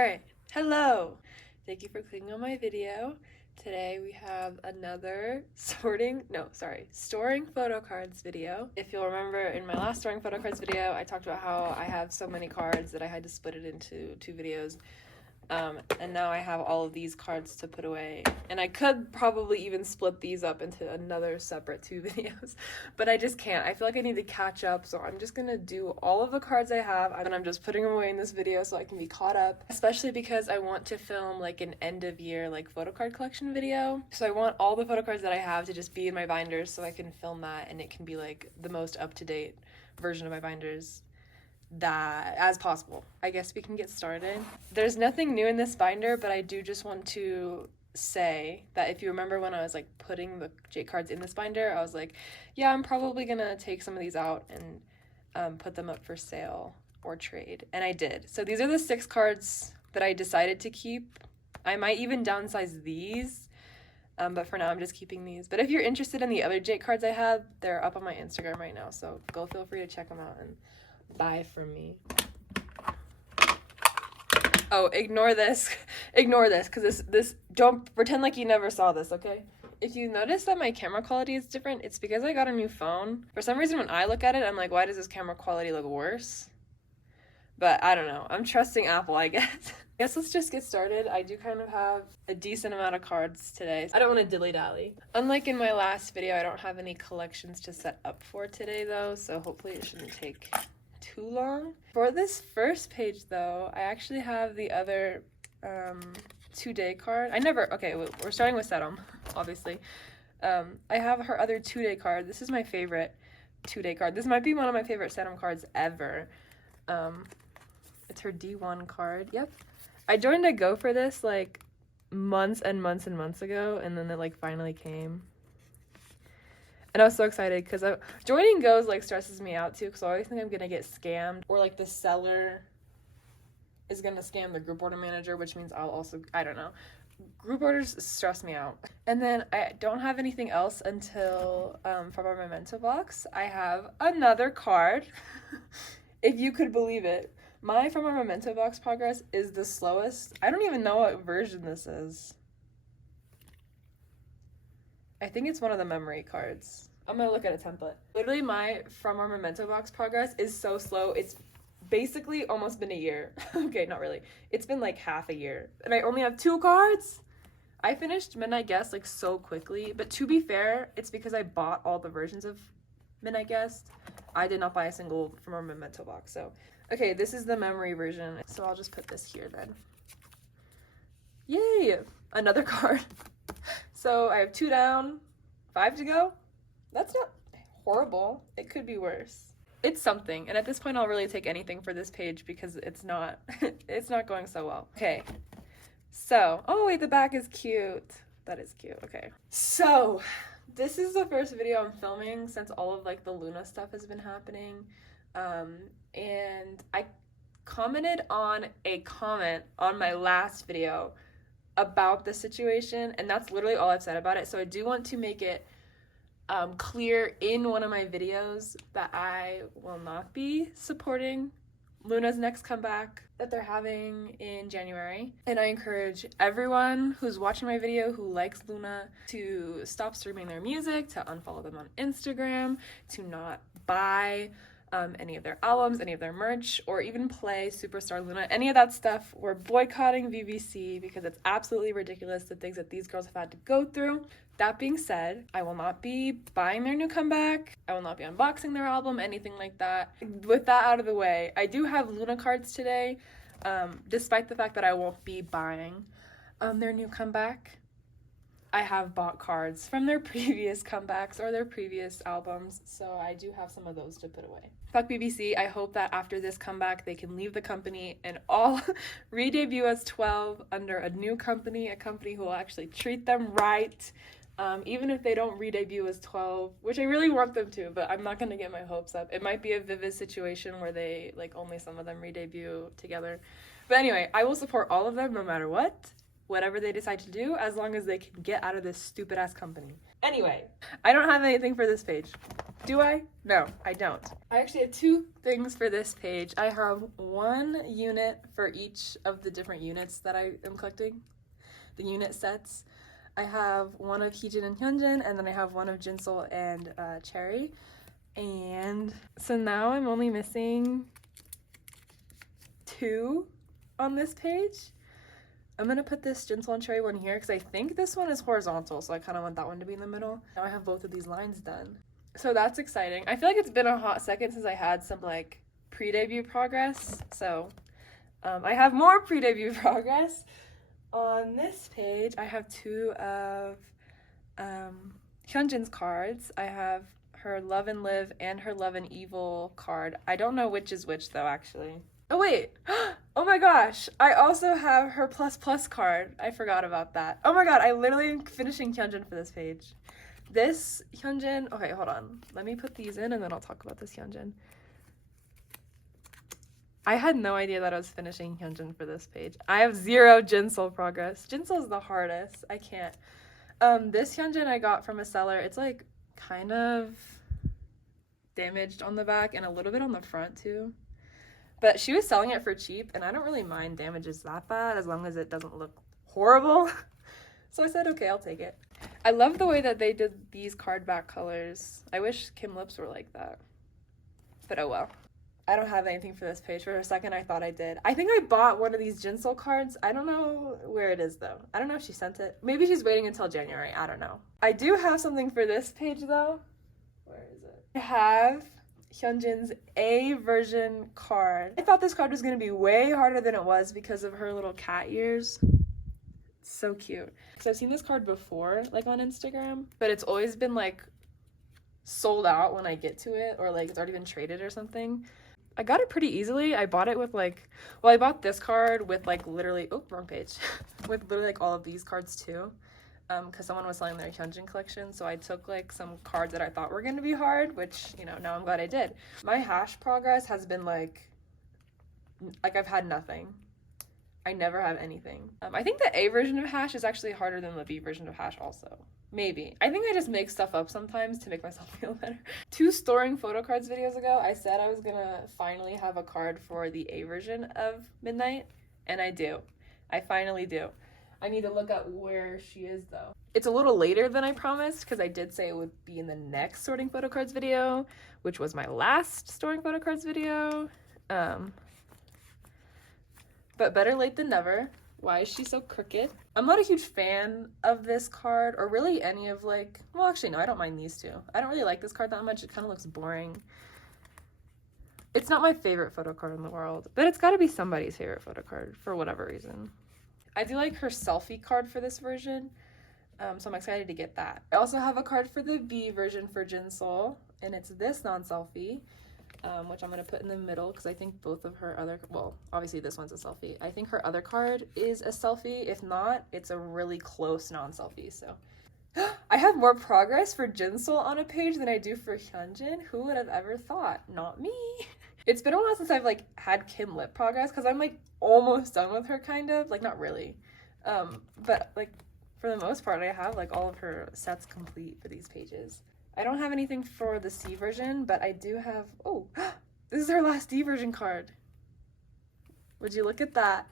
Alright, hello! Thank you for clicking on my video. Today we have another storing photo cards video. If you'll remember in my last storing photo cards video, I talked about how I have so many cards that I had to split it into two videos. And now I have all of these cards to put away. And I could probably even split these up into another separate two videos, but I just can't. I feel like I need to catch up, so I'm just gonna do all of the cards I have, and I'm just putting them away in this video so I can be caught up, especially because I want to film like an end of year like photo card collection video. So I want all the photo cards that I have to just be in my binders so I can film that, and it can be like the most up-to-date version of my binders that as possible. I guess we can get started. There's nothing new in this binder, but I do just want to say that if you remember when I was like putting the J cards in this binder, I was like, yeah, I'm probably gonna take some of these out and put them up for sale or trade, and I did. So these are the 6 cards that I decided to keep. I might even downsize these, but for now I'm just keeping these. But if you're interested in the other J cards I have, they're up on my Instagram right now, so go feel free to check them out and buy from me. Oh, ignore this because this don't pretend like you never saw this, okay? If you notice that my camera quality is different, it's because I got a new phone. For some reason when I look at it, I'm like, why does this camera quality look worse? But I don't know, I'm trusting Apple, I guess. I guess let's just get started. I do kind of have a decent amount of cards today. I don't want to dilly-dally. Unlike in my last video, I don't have any collections to set up for today though, so hopefully it shouldn't take too long. For this first page though, I actually have the other 2-day card. We're starting with Sedum, obviously. I have her other 2-day card. This is my favorite 2-day card. This might be one of my favorite Sedum cards ever. It's her D1 card. Yep. I joined a Go for this like months and months and months ago, and then it like finally came. And I was so excited because joining Go's like stresses me out too, because I always think I'm gonna get scammed, or like the seller is gonna scam the group order manager, which means I don't know. Group orders stress me out. And then I don't have anything else until from our memento box. I have another card. If you could believe it. My from our memento box progress is the slowest. I don't even know what version this is. I think it's one of the memory cards. I'm gonna look at a template. Literally my from our memento box progress is so slow. It's basically almost been a year. Okay, not really. It's been like half a year. And I only have 2 cards? I finished Midnight Guest like so quickly, but to be fair, it's because I bought all the versions of Midnight Guest. I did not buy a single from our memento box, so. Okay, this is the memory version, so I'll just put this here then. Yay! Another card. So I have 2 down, 5 to go. That's not horrible. It could be worse. It's something, and at this point I'll really take anything for this page because it's not it's not going so well. Okay. So, oh wait, the back is cute. That is cute. Okay. So, this is the first video I'm filming since all of like the Loona stuff has been happening. And I commented on a comment on my last video about the situation, and that's literally all I've said about it. So I do want to make it clear in one of my videos that I will not be supporting Loona's next comeback that they're having in January. And I encourage everyone who's watching my video who likes Loona to stop streaming their music, to unfollow them on Instagram, to not buy any of their albums, any of their merch, or even play Superstar Loona, any of that stuff. We're boycotting VVC because it's absolutely ridiculous the things that these girls have had to go through. That being said, I will not be buying their new comeback. I will not be unboxing their album, anything like that. With that out of the way, I do have Loona cards today, despite the fact that I won't be buying their new comeback. I have bought cards from their previous comebacks or their previous albums, so I do have some of those to put away. Fuck BBC, I hope that after this comeback they can leave the company and all re-debut as 12 under a new company, a company who will actually treat them right, even if they don't re-debut as 12, which I really want them to, but I'm not going to get my hopes up. It might be a Vivid situation where they, like, only some of them re-debut together. But anyway, I will support all of them no matter what. whatever they decide to do, as long as they can get out of this stupid ass company. Anyway, I don't have anything for this page. Do I? No, I don't. I actually have 2 things for this page. I have 1 unit for each of the different units that I am collecting, the unit sets. I have 1 of Heejin and Hyunjin, and then I have 1 of Jinsol and Cherry. And so now I'm only missing 2 on this page. I'm gonna put this Jinsol and Cherry one here because I think this one is horizontal, so I kind of want that one to be in the middle. Now I have both of these lines done. So that's exciting. I feel like it's been a hot second since I had some like pre-debut progress. So I have more pre-debut progress. On this page, I have 2 of Hyunjin's cards. I have her Love and Live and her Love and Evil card. I don't know which is which though, actually. Oh wait, oh my gosh, I also have her plus plus card. I forgot about that. Oh my god, I literally am finishing Hyunjin for this page. This Hyunjin, okay, hold on. Let me put these in and then I'll talk about this Hyunjin. I had no idea that I was finishing Hyunjin for this page. I have 0 Jinsol progress. Jinsol's the hardest. I can't. This Hyunjin I got from a seller. It's like kind of damaged on the back and a little bit on the front too. But she was selling it for cheap, and I don't really mind damages that bad as long as it doesn't look horrible. So I said, okay, I'll take it. I love the way that they did these card back colors. I wish Kim Lips were like that. But oh well. I don't have anything for this page. For a second, I thought I did. I think I bought one of these Jinsol cards. I don't know where it is, though. I don't know if she sent it. Maybe she's waiting until January. I don't know. I do have something for this page, though. Where is it? I have Hyunjin's A version card. I thought this card was going to be way harder than it was because of her little cat ears. It's so cute. So I've seen this card before, like on Instagram, but it's always been like sold out when I get to it, or like it's already been traded or something. I got it pretty easily. I bought it with like, well, I bought this card with like literally, oh, wrong page, with literally like all of these cards too. Because someone was selling their Hyunjin collection, so I took like some cards that I thought were going to be hard, which, you know, now I'm glad I did. My hash progress has been like I've had nothing. I never have anything. I think the A version of hash is actually harder than the B version of hash also. Maybe. I think I just make stuff up sometimes to make myself feel better. 2 storing photo cards videos ago, I said I was gonna finally have a card for the A version of Midnight, and I do. I finally do. I need to look at where she is though. It's a little later than I promised because I did say it would be in the next sorting photo cards video, which was my last storing photo cards video. But better late than never. Why is she so crooked? I'm not a huge fan of this card, or really any of like, well actually no, I don't mind these 2. I don't really like this card that much. It kind of looks boring. It's not my favorite photo card in the world, but it's got to be somebody's favorite photo card for whatever reason. I do like her selfie card for this version, so I'm excited to get that. I also have a card for the B version for Jinsol, and it's this non-selfie, which I'm going to put in the middle because I think both of her other, well, obviously this one's a selfie. I think her other card is a selfie. If not, it's a really close non-selfie, so. I have more progress for Jinsol on a page than I do for Hyunjin. Who would have ever thought? Not me. It's been a while since I've like had Kim Lip progress because I'm like almost done with her kind of, like not really. But like for the most part I have like all of her sets complete for these pages. I don't have anything for the C version, but I do have, oh, this is her last D version card. Would you look at that?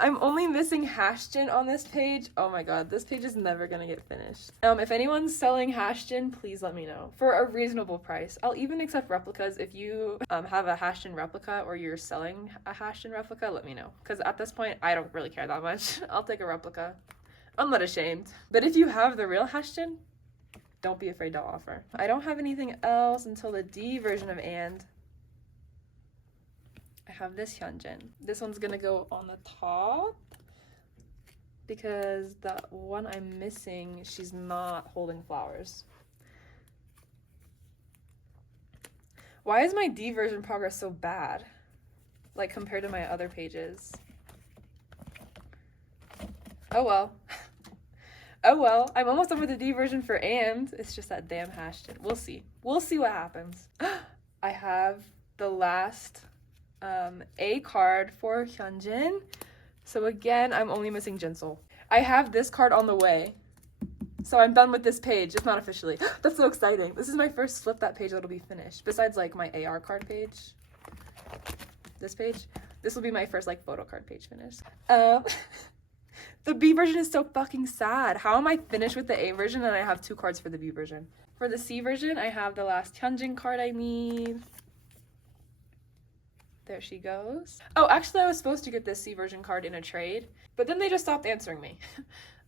I'm only missing Hashjin on this page. Oh my god, this page is never gonna get finished. If anyone's selling Hashjin, please let me know. For a reasonable price. I'll even accept replicas. If you have a Hashjin replica or you're selling a Hashjin replica, let me know. Because at this point, I don't really care that much. I'll take a replica. I'm not ashamed. But if you have the real Hashjin, don't be afraid to offer. I don't have anything else until the D version of And. I have this Hyunjin. This one's gonna go on the top because the one I'm missing, she's not holding flowers. Why is my D version progress so bad? Like compared to my other pages. Oh well. Oh well, I'm almost done with the D version for And. It's just that damn Hashjin. We'll see. We'll see what happens. I have the last A card for Hyunjin. So again, I'm only missing Jinsel. I have this card on the way. So I'm done with this page, if not officially. That's so exciting. This is my first flip that page that'll be finished. Besides like my AR card page. This page. This will be my first like photo card page finished. The B version is so fucking sad. How am I finished with the A version and I have 2 cards for the B version? For the C version, I have the last Hyunjin card I need. There she goes. Oh, actually I was supposed to get this C version card in a trade, but then they just stopped answering me.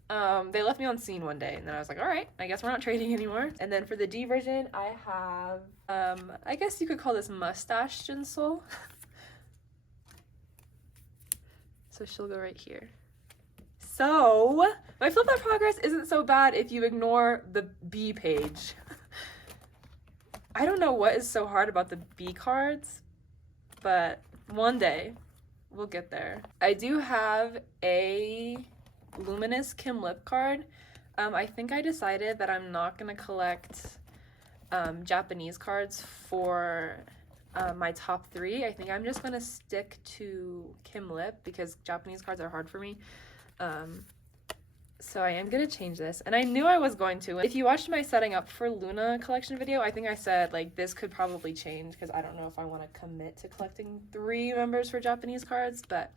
They left me on scene one day, and then I was like, all right, I guess we're not trading anymore. And then for the D version, I have, I guess you could call this Mustache Jinsel. So she'll go right here. So, my flip that progress isn't so bad if you ignore the B page. I don't know what is so hard about the B cards, but one day we'll get there. I do have a Luminous Kim Lip card. I think I decided that I'm not gonna collect Japanese cards for my top 3. I think I'm just gonna stick to Kim Lip because Japanese cards are hard for me. So I am gonna change this, and I knew I was going to. If you watched my setting up for Loona collection video, I think I said like this could probably change because I don't know if I want to commit to collecting 3 members for Japanese cards. But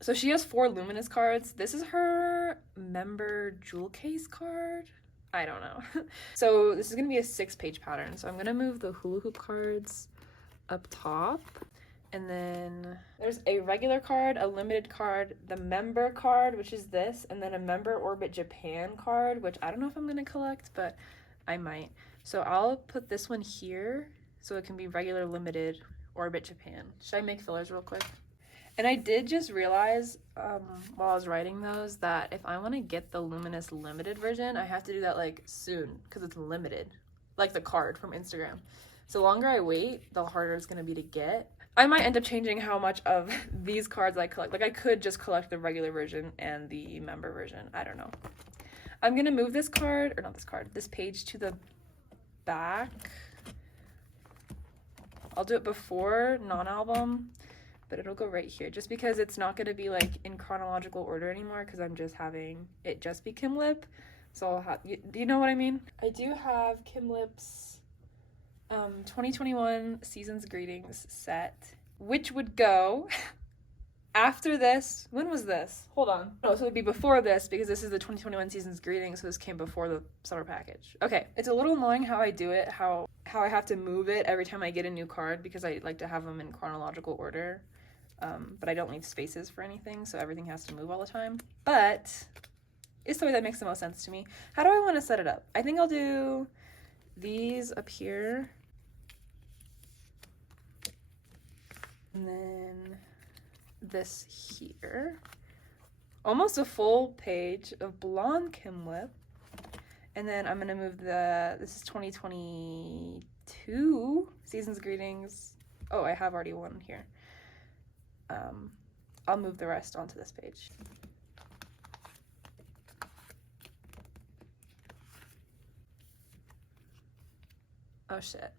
so she has 4 Luminous cards. This is her member jewel case card. I don't know. So this is gonna be a 6-page pattern. So I'm gonna move the hula hoop cards up top. And then there's a regular card, a limited card, the member card, which is this, and then a member Orbit Japan card, which I don't know if I'm going to collect, but I might. So I'll put this one here so it can be regular, limited, Orbit Japan. Should I make fillers real quick? And I did just realize while I was writing those that if I want to get the Luminous limited version, I have to do that like soon because it's limited, like the card from Instagram. So the longer I wait, the harder it's going to be to get. I might end up changing how much of these cards I collect. Like I could just collect the regular version and the member version. I don't know. I'm going to move this card, or not this card, this page to the back. I'll do it before non-album, but it'll go right here just because it's not going to be like in chronological order anymore because I'm just having it just be Kim Lip. So I'll have, do you know what I mean? I do have Kim Lip's 2021 Season's Greetings set, which would go after this. When was this? Hold on. Oh, so it would be before this because this is the 2021 Season's Greetings, so this came before the summer package. Okay, it's a little annoying how I do it, how I have to move it every time I get a new card because I like to have them in chronological order, but I don't leave spaces for anything, so everything has to move all the time. But it's the way that makes the most sense to me. How do I want to set it up? I think I'll do these up here. And then this here. Almost a full page of blonde Kim Lip. And then I'm going to move this is 2022 Season's Greetings. Oh, I have already one here. I'll move the rest onto this page. Oh shit.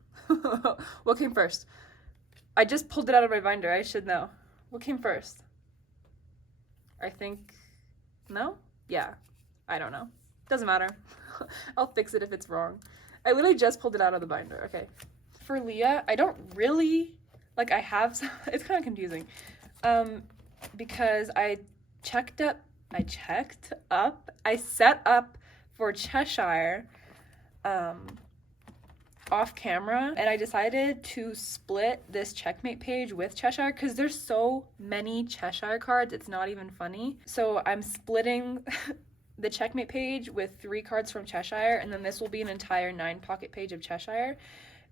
What came first? I just pulled it out of my binder. I should know. What came first? I think... No? Yeah. I don't know. Doesn't matter. I'll fix it if it's wrong. I literally just pulled it out of the binder. Okay. For Leah, I don't really... Like, I have... Some, it's kind of confusing. Because I set up for Cheshire... off camera, and I decided to split this checkmate page with Cheshire because there's so many Cheshire cards, it's not even funny. So I'm splitting the checkmate page with 3 cards from Cheshire, and then this will be an entire 9-pocket page of Cheshire.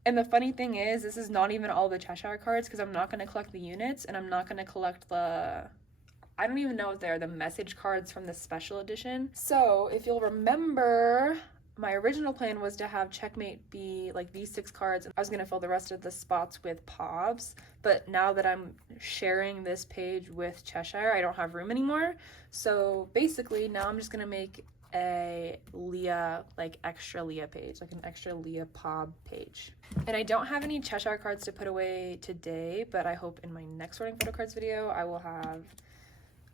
And the funny thing is, this is not even all the Cheshire cards because I'm not going to collect the units, and I'm not going to collect the... I don't even know if they're the message cards from the special edition. So if you'll remember... My original plan was to have checkmate be like these 6 cards, and I was going to fill the rest of the spots with POBs, but now that I'm sharing this page with Cheshire, I don't have room anymore. So basically now I'm just going to make a Leah, like extra Leah page, like an extra Leah POB page. And I don't have any Cheshire cards to put away today, but I hope in my next sorting photo cards video I will have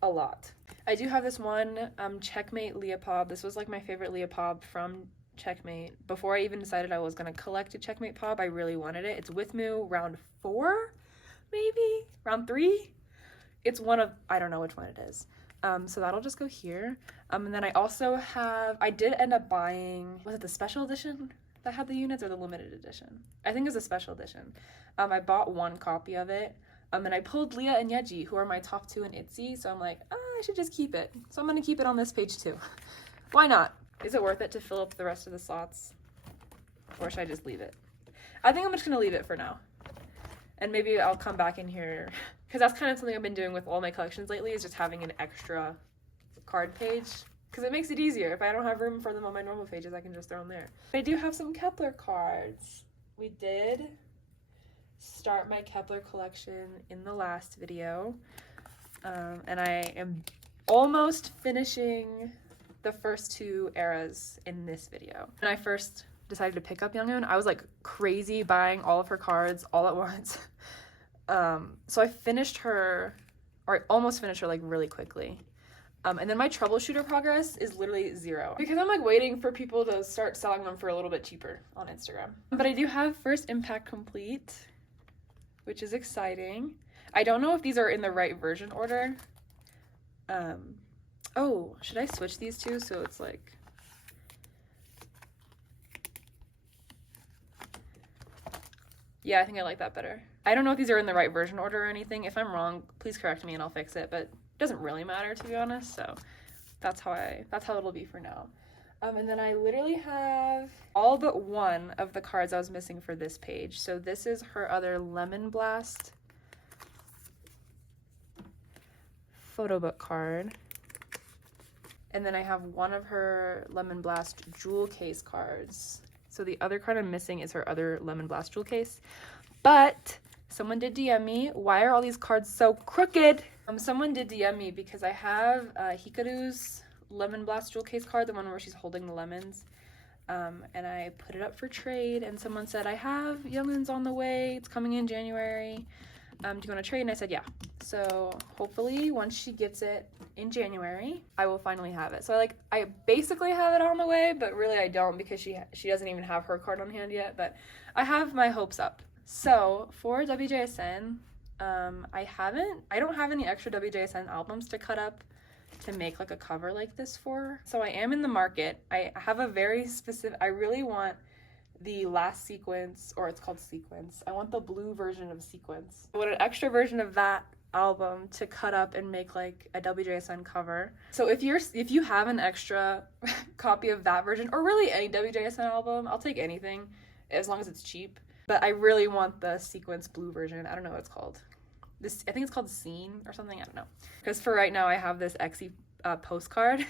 a lot. I do have this one Checkmate Leopold. This was like my favorite Leopold from Checkmate. Before I even decided I was going to collect a Checkmate Pop, I really wanted it. It's with Moo round 4, maybe? Round 3? It's one of, I don't know which one it is. So that'll just go here. And then I also have, I did end up buying, was it the special edition that had the units or the limited edition? I think it was a special edition. I bought one copy of it. And I pulled Leah and Yeji, who are my top 2 in Itzy. So I'm like, I should just keep it. So I'm going to keep it on this page too. Why not? Is it worth it to fill up the rest of the slots? Or should I just leave it? I think I'm just going to leave it for now. And maybe I'll come back in here, because that's kind of something I've been doing with all my collections lately, is just having an extra card page, because it makes it easier. If I don't have room for them on my normal pages, I can just throw them there. I do have some Kepler cards. We did start my Kepler collection in the last video, and I am almost finishing the first 2 eras in this video. When I first decided to pick up Youngun, I was like crazy buying all of her cards all at once. So I finished her, or I almost finished her like really quickly. And then my troubleshooter progress is literally 0 because I'm like waiting for people to start selling them for a little bit cheaper on Instagram. But I do have First Impact complete, which is exciting. I don't know if these are in the right version order. Oh, should I switch these two so it's like, yeah, I think I like that better. I don't know if these are in the right version order or anything. If I'm wrong, please correct me and I'll fix it, but it doesn't really matter, to be honest. So that's how it'll be for now. And then I literally have all but one of the cards I was missing for this page. So this is her other Lemon Blast photo book card. And then I have one of her Lemon Blast jewel case cards. So the other card I'm missing is her other Lemon Blast jewel case. But someone did DM me, why are all these cards so crooked? Someone did DM me because I have Hikaru's Lemon Blast jewel case card, the one where she's holding the lemons. And I put it up for trade, and someone said, I have Youngun's on the way, it's coming in January. Do you want to trade? And I said, yeah. So hopefully once she gets it in January, I will finally have it. So I basically have it on the way, but really I don't because she doesn't even have her card on hand yet, but I have my hopes up. So for WJSN, I don't have any extra WJSN albums to cut up to make like a cover like this for. So I am in the market. I have a very specific, I really want the last sequence, or it's called Sequence. I want the blue version of Sequence. I want an extra version of that album to cut up and make like a WJSN cover. So if you have an extra copy of that version, or really any WJSN album, I'll take anything as long as it's cheap. But I really want the Sequence blue version. I don't know what it's called. I think it's called Scene or something. I don't know. Because for right now I have this Exy postcard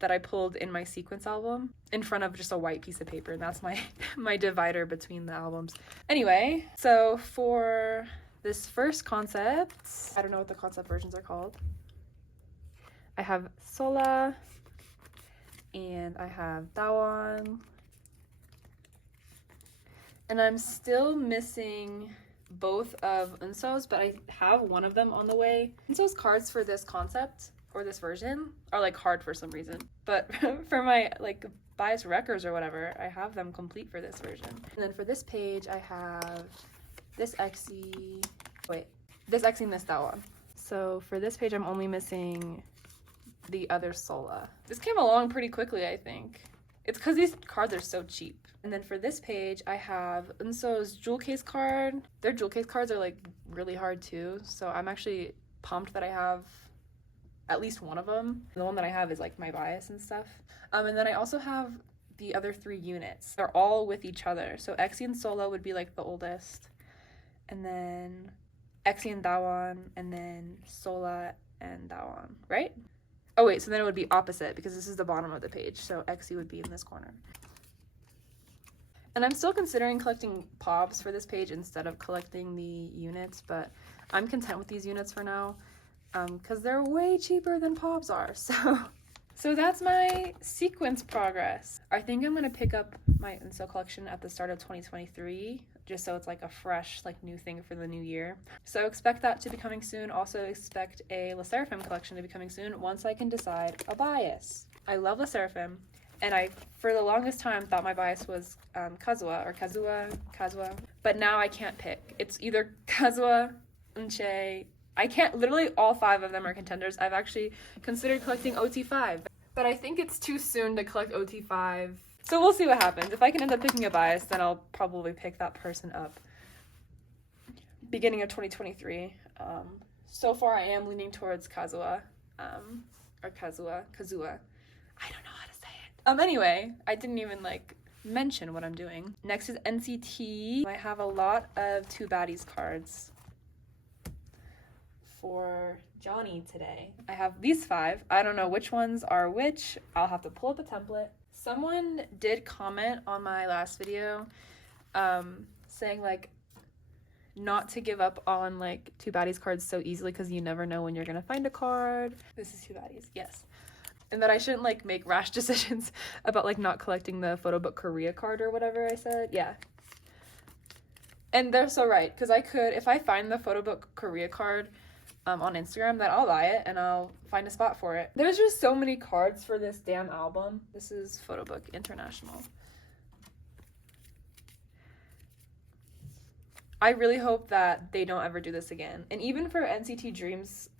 that I pulled in my Sequence album in front of just a white piece of paper, and that's my divider between the albums. Anyway, so for this first concept, I don't know what the concept versions are called. I have Sola and I have Dawan, and I'm still missing both of Unso's, but I have one of them on the way. Unso's cards for this concept or this version are like hard for some reason, but for my like bias records or whatever, I have them complete for this version. And then for this page I have this Exy, and this Dawan. So for this page I'm only missing the other Sola. This came along pretty quickly, I think. It's because these cards are so cheap. And then for this page I have Unso's jewel case card. Their jewel case cards are like really hard too, so I'm actually pumped that I have at least one of them. The one that I have is like my bias and stuff. And then I also have the other 3 units. They're all with each other. So Exy and Sola would be like the oldest, and then Exy and Dawan, and then Sola and Dawan, right? Oh wait, so then it would be opposite because this is the bottom of the page. So Exy would be in this corner. And I'm still considering collecting POBs for this page instead of collecting the units, but I'm content with these units for now. Because they're way cheaper than POBs are. So that's my Sequence progress. I think I'm going to pick up my Unso collection at the start of 2023. just so it's like a fresh, like new thing for the new year. So expect that to be coming soon. Also expect a Le Sserafim collection to be coming soon once I can decide a bias. I love Le Sserafim, and I, for the longest time, thought my bias was Kazuha, but now I can't pick. It's either Kazuha, Unche. I can't, literally all 5 of them are contenders. I've actually considered collecting OT5, but I think it's too soon to collect OT5. So we'll see what happens. If I can end up picking a bias, then I'll probably pick that person up beginning of 2023. So far I am leaning towards Kazuha, or Kazuha. I don't know how to say it. Anyway, I didn't even like mention what I'm doing. Next is NCT. I have a lot of 2 baddies cards for Johnny today. I have these 5. I don't know which ones are which. I'll have to pull up a template. Someone did comment on my last video saying like not to give up on like 2 baddies cards so easily because you never know when you're gonna find a card. This is 2 baddies, yes. And that I shouldn't like make rash decisions about like not collecting the photo book Korea card or whatever I said. Yeah. And they're so right, because I could, if I find the photo book Korea card on Instagram, then I'll buy it and I'll find a spot for it. There's just so many cards for this damn album. This is Photo Book International. I really hope that they don't ever do this again. And even for NCT Dream's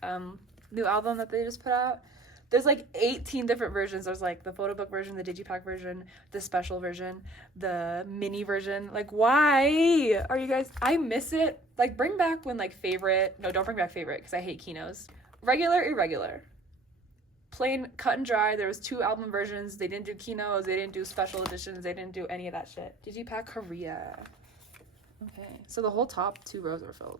new album that they just put out, there's like 18 different versions. There's like the photo book version, the digipack version, the special version, the mini version. Like, why are you guys, I miss it. Like, bring back when like favorite, no, don't bring back favorite because I hate Kinos. Regular, irregular. Plain, cut and dry. There was 2 album versions. They didn't do Kinos, they didn't do special editions, they didn't do any of that shit. Digipack Korea. Okay, so the whole top 2 rows are filled.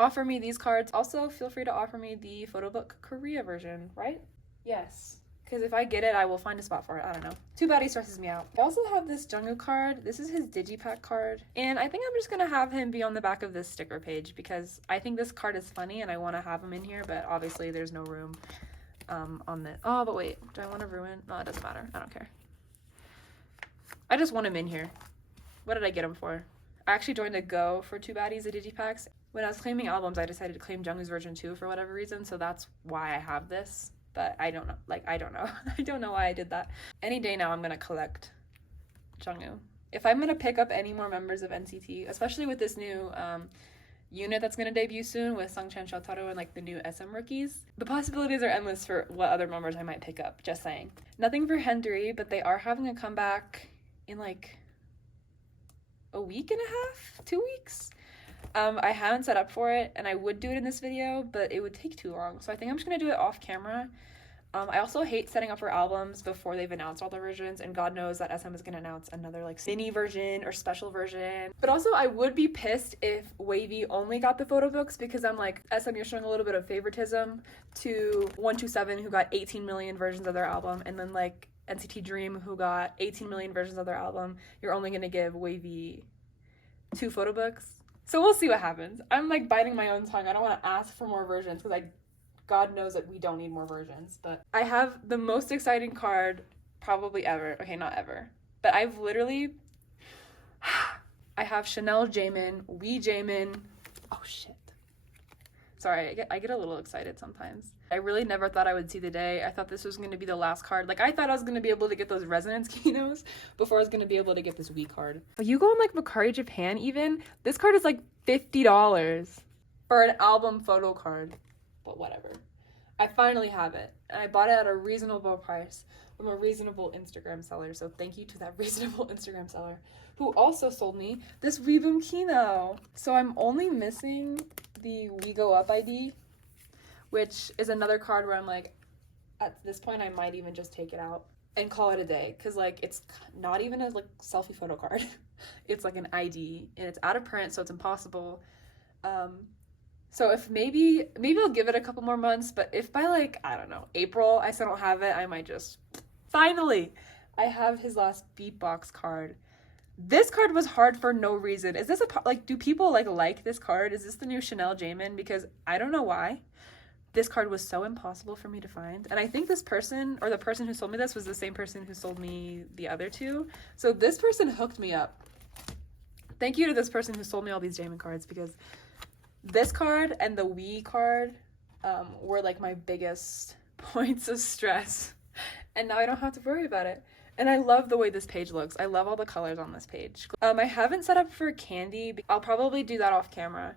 Offer me these cards. Also, feel free to offer me the photo book Korea version, right? Yes, because if I get it, I will find a spot for it. I don't know. 2 baddies stresses me out. I also have this Jungkook card. This is his digipack card. And I think I'm just going to have him be on the back of this sticker page because I think this card is funny and I want to have him in here, but obviously there's no room on this. Oh, but wait, do I want to ruin? No, it doesn't matter. I don't care. I just want him in here. What did I get him for? I actually joined a Go for 2 baddies of digipacks. When I was claiming albums, I decided to claim Jungkook's version too for whatever reason, so that's why I have this. But I don't know. Like, I don't know. I don't know why I did that. Any day now, I'm going to collect Jungkook. If I'm going to pick up any more members of NCT, especially with this new unit that's going to debut soon with Sungchan, Shotaro, and like the new SM rookies, the possibilities are endless for what other members I might pick up. Just saying. Nothing for Hendry, but they are having a comeback in like a week and a half? 2 weeks? I haven't set up for it, and I would do it in this video, but it would take too long, so I think I'm just gonna do it off camera. I also hate setting up for albums before they've announced all the versions, and God knows that SM is gonna announce another like mini version or special version. But also, I would be pissed if Wavy only got the photo books, because I'm like, SM, you're showing a little bit of favoritism to 127, who got 18 million versions of their album, and then like NCT Dream, who got 18 million versions of their album. You're only gonna give Wavy 2 photo books. So we'll see what happens. I'm like biting my own tongue. I don't want to ask for more versions because God knows that we don't need more versions. But I have the most exciting card probably ever. Okay, not ever. But I've literally, I have Chanel Jaemin, wjsn. Oh shit. Sorry, I get a little excited sometimes. I really never thought I would see the day. I thought this was going to be the last card. Like, I thought I was going to be able to get those resonance Kinos before I was going to be able to get this Wii card. You go on, like, Mercari Japan even, this card is, like, $50 for an album photo card. But whatever. I finally have it. And I bought it at a reasonable price from a reasonable Instagram seller. So thank you to that reasonable Instagram seller who also sold me this Weeboom Kino. So I'm only missing the We Go Up ID, which is another card where I'm like, at this point I might even just take it out and call it a day, because like it's not even a like selfie photo card. It's like an ID and it's out of print, so it's impossible. So if maybe I'll give it a couple more months, but if by like, I don't know, April I still don't have it, I might just, finally I have his last beatbox card. This card was hard for no reason. Is this like, do people like this card? Is this the new Chanel Jaemin? Because I don't know why. This card was so impossible for me to find. And I think this person, or the person who sold me this, was the same person who sold me the other 2. So this person hooked me up. Thank you to this person who sold me all these Jamin cards, because this card and the Wii card were like my biggest points of stress. And now I don't have to worry about it. And I love the way this page looks. I love all the colors on this page. I haven't set up for candy. I'll probably do that off camera.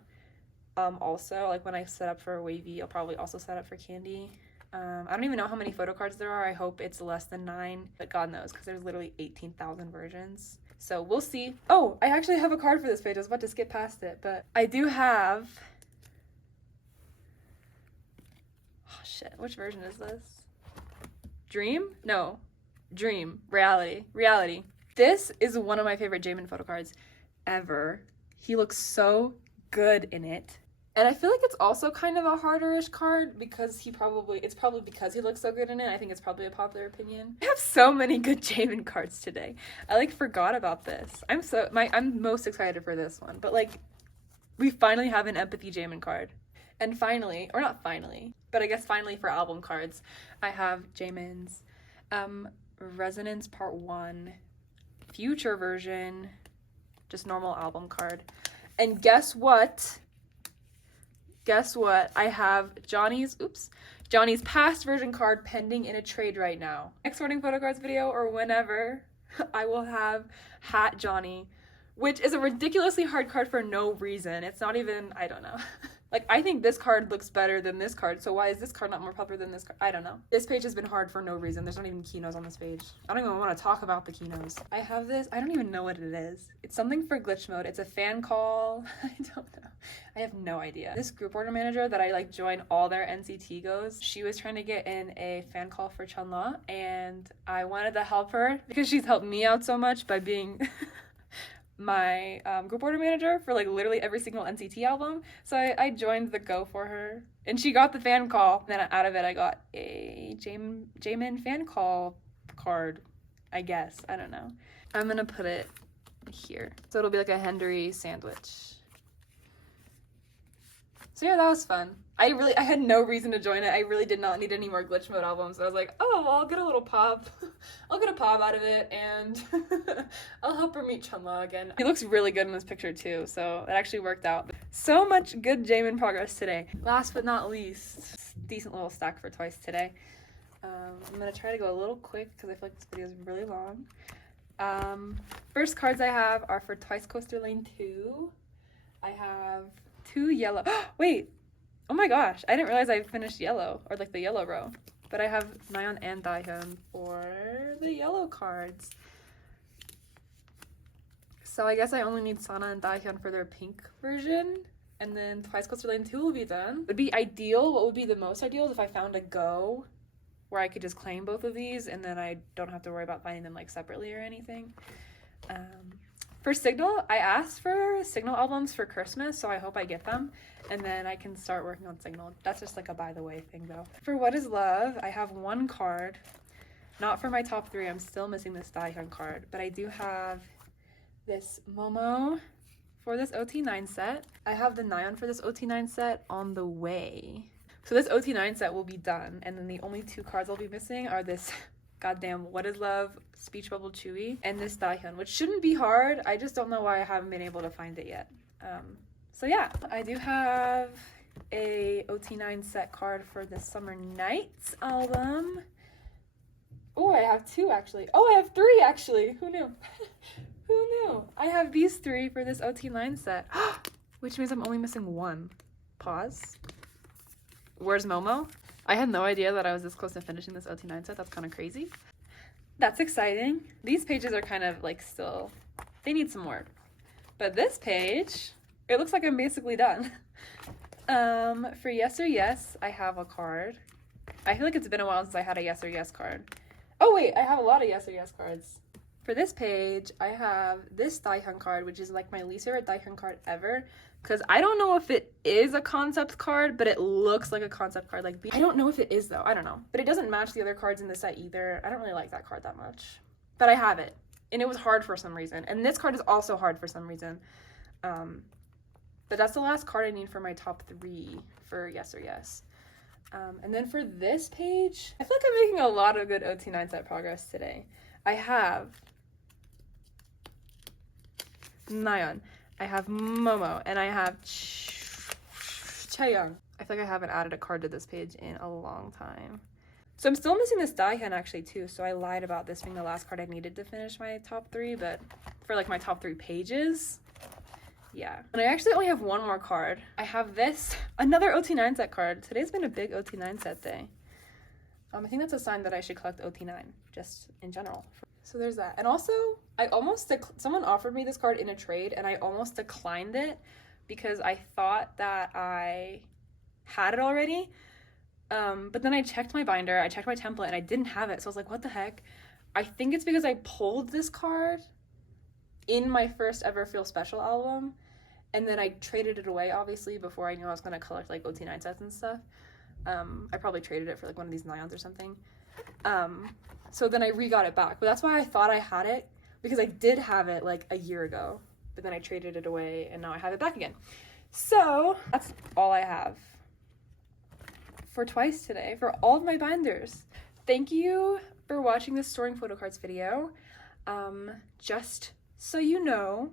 Also, like when I set up for wavy, I'll probably also set up for candy. I don't even know how many photo cards there are. I hope it's less than 9, but God knows, because there's literally 18,000 versions. So we'll see. Oh, I actually have a card for this page. I was about to skip past it, but I do have... Oh shit, which version is this? Dream? No. Dream. Reality. This is one of my favorite Jamin photo cards ever. He looks so good in it. And I feel like it's also kind of a harder-ish card because it's probably because he looks so good in it. I think it's probably a popular opinion. I have so many good Jamin cards today. I like forgot about this. I'm most excited for this one. But like, we finally have an empathy Jamin card. And finally, or not finally, but I guess finally for album cards, I have Jamin's Resonance Part 1 Future version, just normal album card. And guess what? I have Johnny's past version card pending in a trade right now. Next sorting photo cards video or whenever, I will have Hat Johnny, which is a ridiculously hard card for no reason. It's not even, I don't know. Like, I think this card looks better than this card, so why is this card not more popular than this card? I don't know. This page has been hard for no reason. There's not even keynotes on this page. I don't even want to talk about the keynotes. I have this. I don't even know what it is. It's something for glitch mode. It's a fan call. I don't know. I have no idea. This group order manager that I like join all their NCT goes, she was trying to get in a fan call for Chunla, and I wanted to help her because she's helped me out so much by being... my group order manager for like literally every single NCT album. So I joined the go for her and she got the fan call. And then out of it I got a Jamin fan call card, I guess. I don't know. I'm gonna put it here. So it'll be like a Hendery sandwich. So yeah, that was fun. I had no reason to join it. I really did not need any more glitch mode albums. So I was like, oh, well, I'll get a little pop. I'll get a pop out of it, and I'll help her meet Chunla again. He looks really good in this picture too, so it actually worked out. So much good Jamin progress today. Last but not least, decent little stack for Twice today. I'm gonna try to go a little quick because I feel like this video is really long. First cards I have are for Twice Coaster Lane 2. I have 2 yellow. Wait. Oh my gosh, I didn't realize I finished yellow, or like the yellow row. But I have Nayeon and Daehyun for the yellow cards. So I guess I only need Sana and Daehyun for their pink version. And then Twice Coaster Lane 2 will be done. It would be ideal, what would be the most ideal is if I found a go where I could just claim both of these and then I don't have to worry about finding them like separately or anything. For Signal, I asked for Signal albums for Christmas, so I hope I get them. And then I can start working on Signal. That's just like a by the way thing though. For What Is Love, I have 1 card. Not for my top 3, I'm still missing this Daehyun card. But I do have this Momo for this OT9 set. I have the Nayeon for this OT9 set on the way. So this OT9 set will be done. And then the only 2 cards I'll be missing are this goddamn What Is Love Speech Bubble Chewy and this Daehyun, which shouldn't be hard. I just don't know why I haven't been able to find it yet. So yeah, I do have a OT9 set card for the Summer Nights album. Oh, I have 2 actually. Oh, I have 3 actually. Who knew? Who knew? I have these 3 for this OT9 set, which means I'm only missing 1. Pause. Where's Momo? I had no idea that I was this close to finishing this OT9 set. That's kind of crazy. That's exciting. These pages are kind of like still, they need some work. But this page, it looks like I'm basically done. For Yes or Yes, I have a card. I feel like it's been a while since I had a Yes or Yes card. Oh wait, I have a lot of Yes or Yes cards. For this page, I have this Daehyun card, which is like my least favorite Daehyun card ever. Because I don't know if it is a concept card, but it looks like a concept card. Like I don't know if it is though, I don't know. But it doesn't match the other cards in the set either. I don't really like that card that much. But I have it. And it was hard for some reason. And this card is also hard for some reason. But that's the last card I need for my top 3 for Yes or Yes. And then for this page, I feel like I'm making a lot of good OT9 set progress today. I have Nayeon. I have Momo, and I have Chaeyoung. I feel like I haven't added a card to this page in a long time. So I'm still missing this Daehyun actually too, so I lied about this being the last card I needed to finish my top 3, but for like my top 3 pages, yeah. And I actually only have one more card. I have this, another OT9 set card. Today's been a big OT9 set day. I think that's a sign that I should collect OT9, just in general. So there's that. And also, I almost, someone offered me this card in a trade, and I almost declined it because I thought that I had it already. But then I checked my binder, I checked my template, and I didn't have it. So I was like, what the heck? I think it's because I pulled this card in my first ever Feel Special album, and then I traded it away, obviously, before I knew I was going to collect like OT9 sets and stuff. I probably traded it for like one of these Nions or something. So then I re-got it back. But that's why I thought I had it, because I did have it like a year ago, but then I traded it away and now I have it back again. So that's all I have for twice today, for all of my binders. Thank you for watching this storing photo cards video. Just so you know,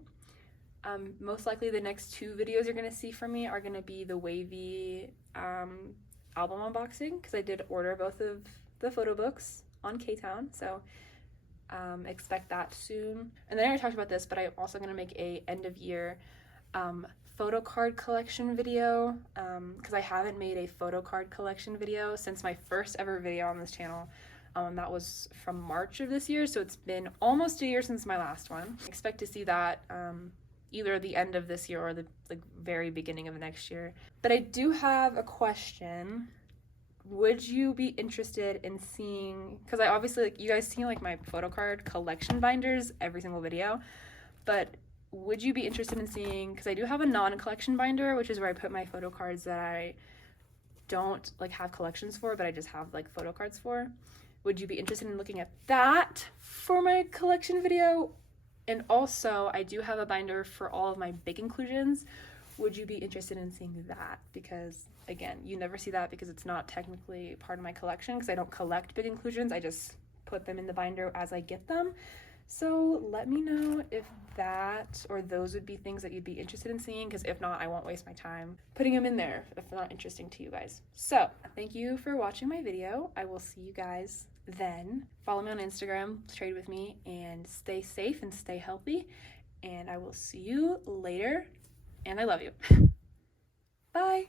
most likely the next 2 videos you're gonna see from me are gonna be the Wavy album unboxing, because I did order both of the photo books on K-Town, so expect that soon. And then I already talked about this, but I'm also gonna make a end of year photo card collection video, because I haven't made a photo card collection video since my first ever video on this channel. That was from March of this year, so it's been almost a year since my last one. Expect to see that either the end of this year or the very beginning of next year. But I do have a question. Would you be interested in seeing, because I obviously, you guys see like my photo card collection binders every single video, but would you be interested in seeing, because I do have a non-collection binder, which is where I put my photo cards that I don't like have collections for, but I just have like photo cards for. Would you be interested in looking at that for my collection video? And also, I do have a binder for all of my big inclusions. Would you be interested in seeing that? Because again, you never see that because it's not technically part of my collection, because I don't collect big inclusions. I just put them in the binder as I get them. So let me know if that or those would be things that you'd be interested in seeing, because if not, I won't waste my time putting them in there if they're not interesting to you guys. So thank you for watching my video. I will see you guys then. Follow me on Instagram, trade with me, and stay safe and stay healthy. And I will see you later. And I love you. Bye.